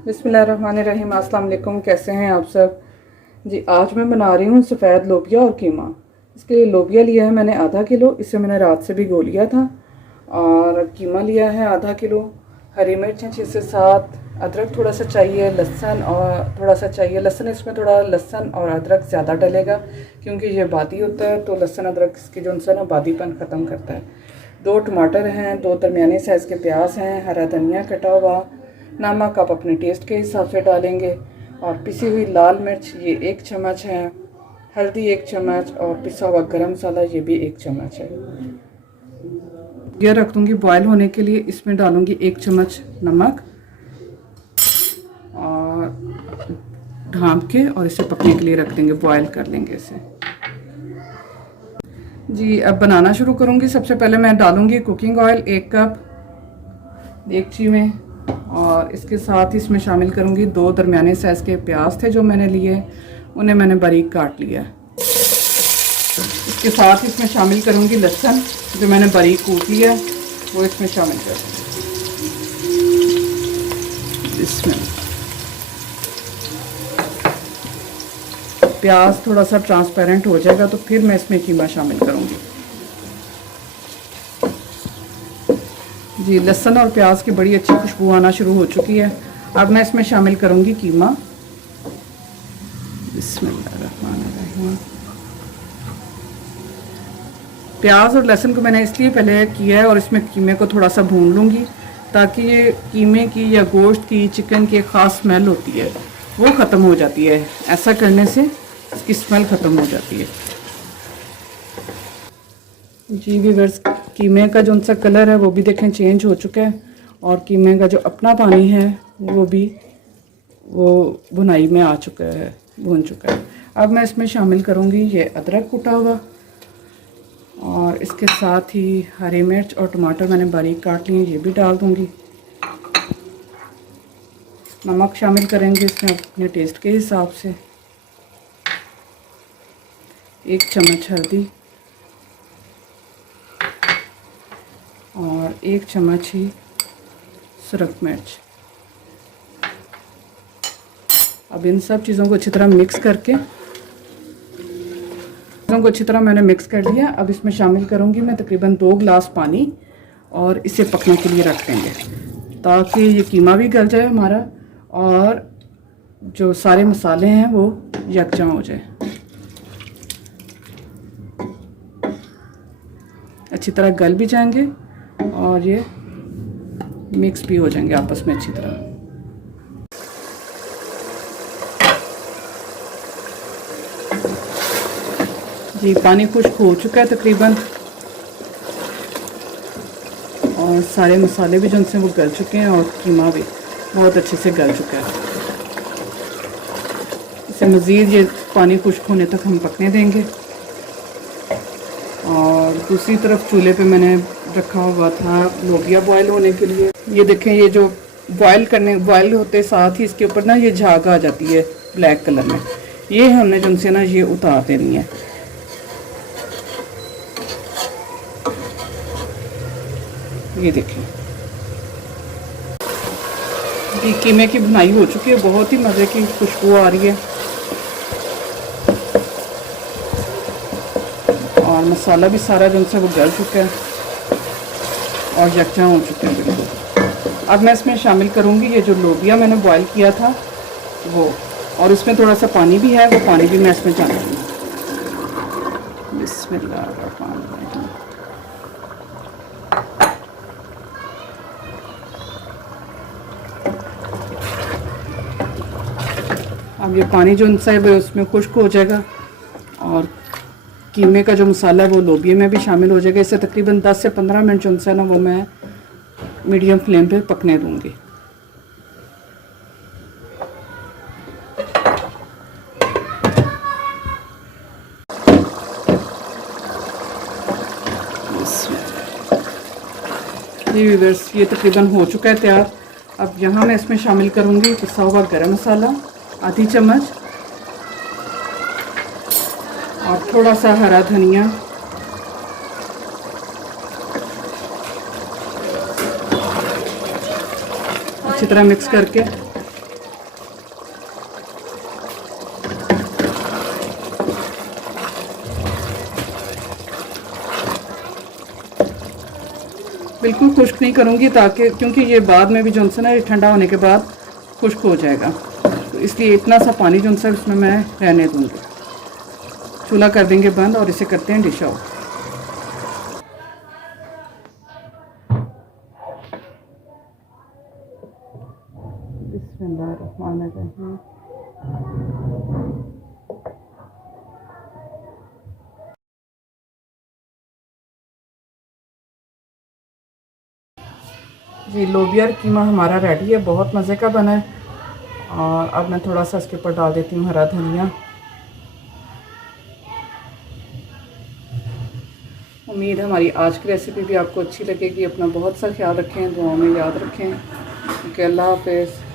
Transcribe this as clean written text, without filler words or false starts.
बिस्मिल्लाहिर्रहमानिर्रहीम। अस्सलाम वालेकुम। कैसे हैं आप सब जी। आज मैं बना रही हूँ सफ़ेद लोबिया और कीमा। इसके लिए लोबिया लिया है मैंने आधा किलो, इसे मैंने रात से भिगो लिया था। और कीमा लिया है आधा किलो। हरी मिर्च हैं 6 से 7, अदरक थोड़ा सा चाहिए, लहसुन और थोड़ा सा चाहिए। लहसुन इसमें थोड़ा लहसुन और अदरक ज़्यादा डलेगा क्योंकि ये बादी होता है, तो लहसुन अदरक इसकी जो है ना बादीपन ख़त्म करता है। 2 टमाटर हैं, 2 दरमियाने साइज़ के प्याज हैं, हरा धनिया कटा हुआ, नमक आप अपने टेस्ट के हिसाब से डालेंगे, और पिसी हुई लाल मिर्च ये 1 चम्मच है, हल्दी 1 चम्मच, और पिसा हुआ गरम मसाला ये भी 1 चम्मच है। ये रख दूँगी बॉयल होने के लिए। इसमें डालूँगी 1 चम्मच नमक और ढाँप के, और इसे पकने के लिए रख देंगे, बॉयल कर लेंगे इसे जी। अब बनाना शुरू करूँगी। सबसे पहले मैं डालूँगी कुकिंग ऑयल 1 कप देगची में, और इसके साथ ही इसमें शामिल करूँगी 2 दरमियाने साइज़ के प्याज थे जो मैंने लिए, उन्हें मैंने बारीक काट लिया। इसके साथ इसमें शामिल करूँगी लहसुन जो मैंने बारीक कूट लिया, वो इसमें शामिल कर दूँगी। इसमें प्याज थोड़ा सा ट्रांसपेरेंट हो जाएगा तो फिर मैं इसमें कीमा शामिल करूँगी जी। लहसुन और प्याज की बड़ी अच्छी खुशबू आना शुरू हो चुकी है। अब मैं इसमें शामिल करूँगी कीमा। बिस्मिल्लाहिर्रहमानिर्रहीम। प्याज और लहसुन को मैंने इसलिए पहले किया है, और इसमें कीमे को थोड़ा सा भून लूँगी ताकि ये कीमे की या गोश्त की, चिकन की एक ख़ास स्मेल होती है वो ख़त्म हो जाती है। ऐसा करने से इसकी स्मेल ख़त्म हो जाती है जी। व्यूअर्स, कीमे का जो सा कलर है वो भी देखें चेंज हो चुका है, और कीमे का जो अपना पानी है वो भी भुनाई में आ चुका है, भून चुका है। अब मैं इसमें शामिल करूँगी ये अदरक कुटा हुआ, और इसके साथ ही हरी मिर्च और टमाटर मैंने बारीक काट लिए, ये भी डाल दूँगी। नमक शामिल करेंगे इसमें अपने टेस्ट के हिसाब से, 1 चम्मच हल्दी, और 1 चम्मच ही सुरख मिर्च। अब इन सब चीज़ों को अच्छी तरह मिक्स करके, मैंने मिक्स कर दिया। अब इसमें शामिल करूँगी मैं तकरीबन 2 गिलास पानी, और इसे पकने के लिए रख देंगे ताकि ये कीमा भी गल जाए हमारा, और जो सारे मसाले हैं वो यकजा हो जाए, अच्छी तरह गल भी जाएंगे और ये मिक्स भी हो जाएंगे आपस में अच्छी तरह। जी, पानी खुश्क हो चुका है तकरीबन, और सारे मसाले भी जिनसे वो गल चुके हैं, और कीमा भी बहुत अच्छे से गल चुका है। इसे मज़ीद ये पानी खुश्क होने तक हम पकने देंगे। और दूसरी तरफ चूल्हे पे मैंने रखा हुआ था लोबिया बॉयल होने के लिए। ये देखें, ये जो बॉयल होते साथ ही इसके ऊपर ना ये झाग आ जाती है ब्लैक कलर में, ये हमने जिनसे ना ये उतार देनी है। ये देखें, ये कीमे की भुनाई हो चुकी है, बहुत ही मज़े की खुशबू आ रही है, और मसाला भी सारा जो है वो गल चुका है और यकजा हो चुके हैं बिल्कुल। अब मैं इसमें शामिल करूँगी ये जो लोबिया मैंने बॉयल किया था वो, और इसमें थोड़ा सा पानी भी है, वो पानी भी मैं इसमें डालूँगी। बिस्मिल्लाहिर्रहमानिर्रहीम। अब ये पानी जो है वो उसमें खुश्क हो जाएगा, और कीमे का जो मसाला है वो लोबिया में भी शामिल हो जाएगा। इसे तकरीबन 10 से 15 मिनट जो है ना वो मैं मीडियम फ्लेम पे पकने दूंगी। जी व्यूअर्स, ये तकरीबन हो चुका है तैयार। अब यहाँ मैं इसमें शामिल करूँगी पिसा हुआ गरम मसाला आधी चम्मच, और थोड़ा सा हरा धनिया, अच्छी तरह मिक्स करके बिल्कुल खुश्क नहीं करूँगी, ताकि क्योंकि ये बाद में भी जो है ना ये ठंडा होने के बाद खुश्क हो जाएगा, तो इसलिए इतना सा पानी जो है उसमें मैं रहने दूँगी। चूल्हा कर देंगे बंद और इसे करते हैं डिश आउट। बिस्मिल्लाहिर्रहमानिर्रहीम। जी लोबिया कीमा हमारा रेडी है, बहुत मज़े का बना है। और अब मैं थोड़ा सा इसके ऊपर डाल देती हूँ हरा धनिया। उम्मीद है हमारी आज की रेसिपी भी आपको अच्छी लगेगी। अपना बहुत सा ख्याल रखें, दुआओं में याद रखें। ओके, अल्लाह हाफ़िज़।